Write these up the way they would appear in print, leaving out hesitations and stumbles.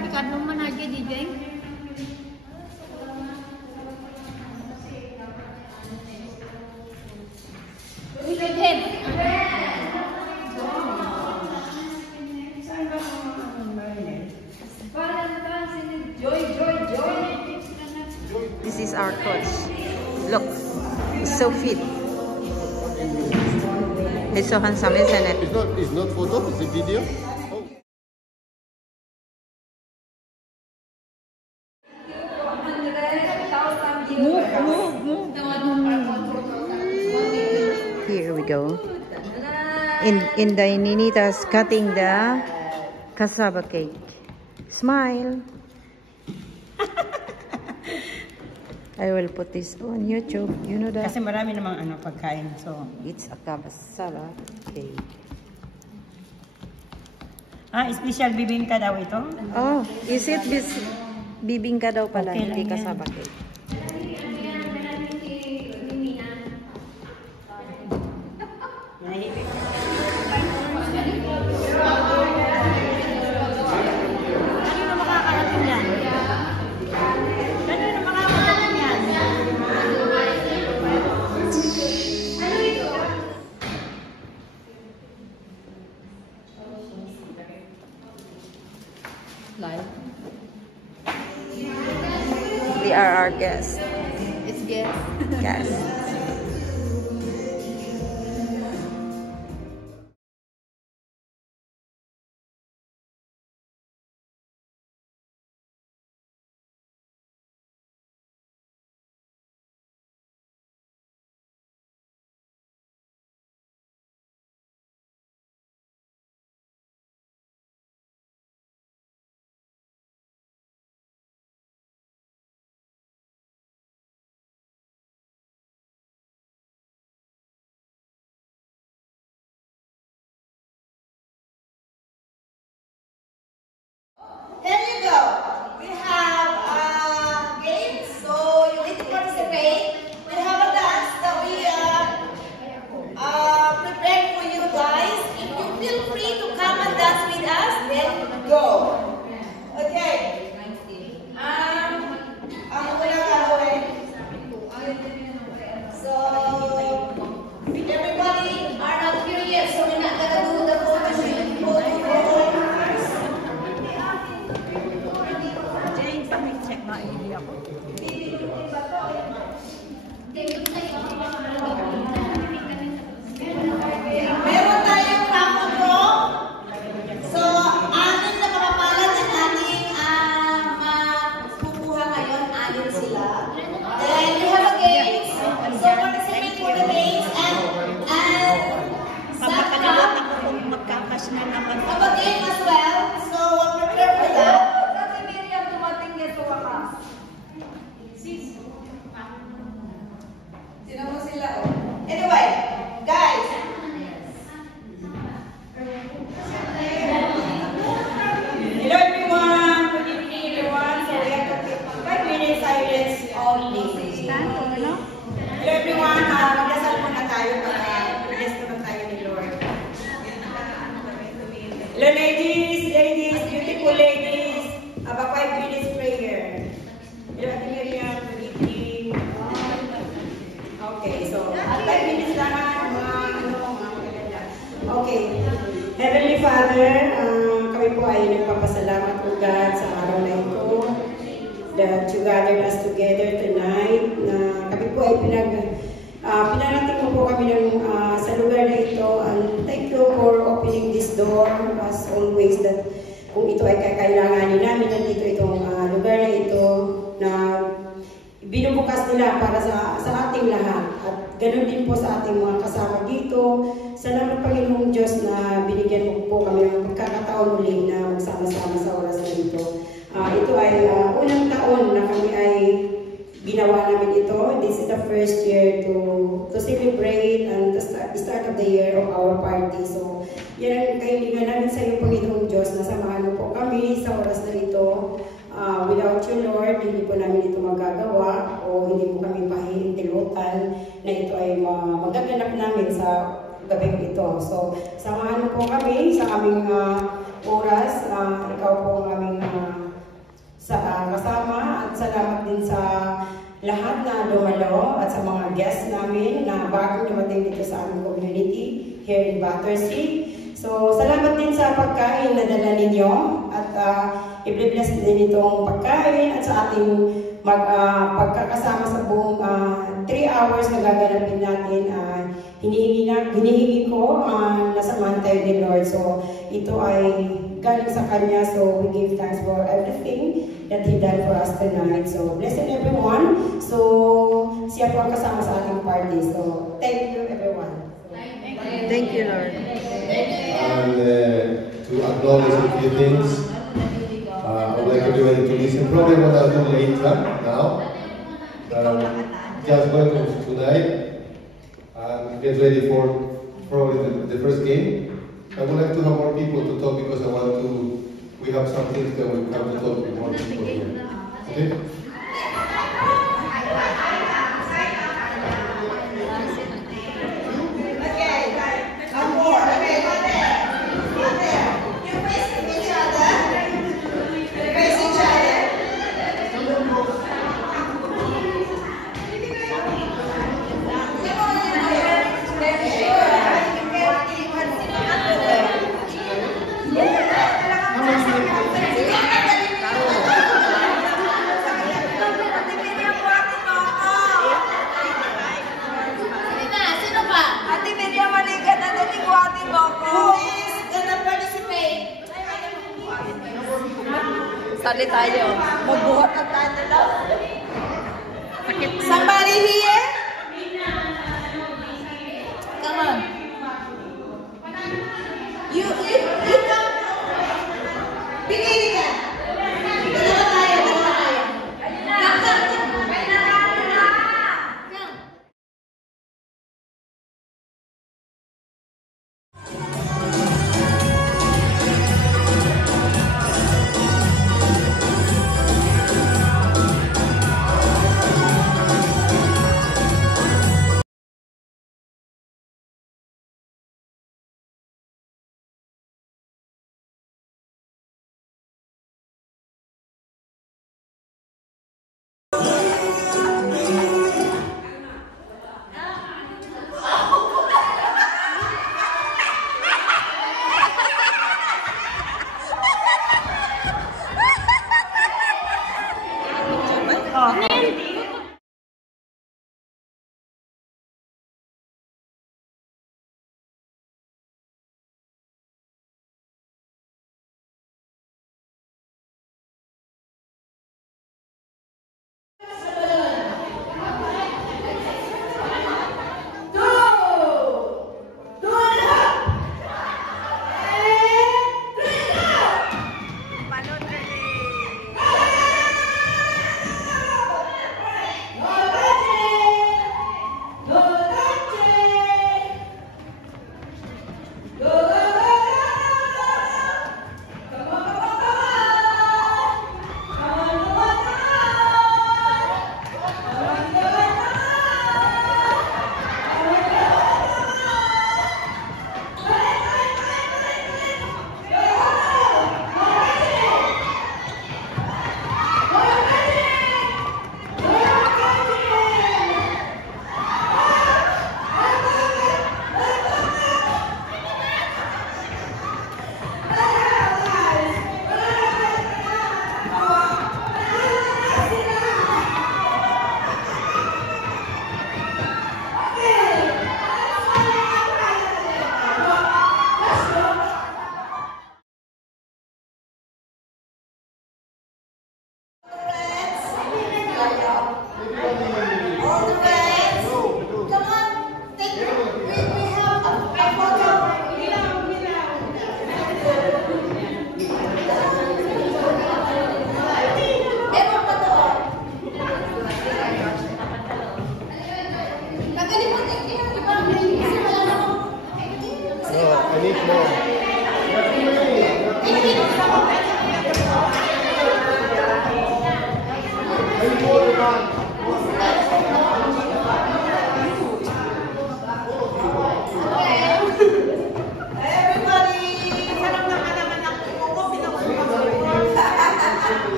Dekat rumah aja DJ. This is our coach. Look, he's so fit. He's so handsome, isn't it? It's not photo, it's a video. Here we go. In the Ninita's cutting the cassava cake. Smile. I will put this on YouTube. You know that? Kasi marami namang pagkain. So it's a cassava cake. Special bibingka daw ito? Oh, is it bibingka daw pala, okay, hindi cassava cake. They are our guests. It's guests. Guests. Here you go. We have games, so you need to participate. We have a dance that we prepared for you guys. If you feel free to come and dance with us, then go. Okay. So everybody are not curious, so we're not gonna do the check my area. Meron tayong tamang draw. So, anin na kapapalan ng ating kukuha ngayon, anin sila. Then, you have a games. So, participate for the games and Papakalalat ako kung magkakas na naman. have a game as well. So, prepare for that. Anyway, guys. Hello everyone. Good evening everyone. So we have to take 5 minutes silence only. Hello everyone. Magdasal muna tayo para bless naman tayo ni Lord. Hello ladies, beautiful ladies. About 5 minutes prayer. Hello Ate Miriam. Good evening. Okay, so 5 minutes lang Okay. Heavenly Father, kami po ay nagpapasalamat po God sa araw na ito that you gathered us together tonight. Kami po ay pinarating mo po kami sa lugar na ito. And thank you for opening this door as always that kung ito ay kakailanganin namin nandito itong lugar na ito. na binubukas nila para sa ating lahat. At ganoon din po sa ating mga kasama dito. Salamat Panginoong Diyos na binigyan mo po kami ng pagkakataon muli na magsama-sama sa oras na ito. Ito ay unang taon na kami ay ginawa namin ito. This is the first year to celebrate and the start of the year of our party. So, yan ang kailangan namin sa iyo, Panginoong Diyos, na samahan mo po kami sa oras na ito. Without you, Lord, hindi po namin ito magagawa o hindi po kami pahihintilutan na ito ay magaganap namin sa gabing ito. So, samahan mo po kami sa aming oras. Ikaw po ang aming kasama at salamat din sa lahat na dumalo at sa mga guests namin na bagong dumating dito sa aming community here in Battersea. So, salamat din sa pagkain na dala ninyo at i-bless din itong pagkain at sa ating pagkakasama sa buong 3 hours na gaganapin natin. Hinihingi ko nasamahan tayo ni Lord. So, ito ay galing sa Kanya. So, we give thanks for everything that He done for us tonight. So, bless everyone. So, siya po ang kasama sa ating party. So, thank you everyone. Thank you, Lord. And to acknowledge a few things, I would like everybody to listen. Probably what I'll do later now. Just welcome tonight. Get ready for probably the first game. I would like to have more people to talk because we have some things that we have to talk with more people here. Okay? Sali tayo. Magbuhat na tayo nila. Somebody here? Come on. You come. Pili ka.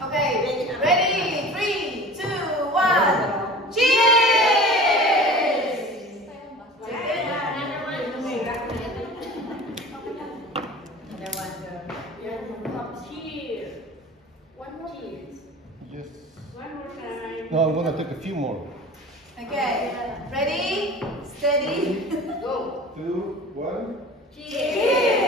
Okay, ready? 3, 2, 1. Cheers! Yes. No, I'm gonna take a few more. Okay, ready, steady, go. 2, 1. Cheers!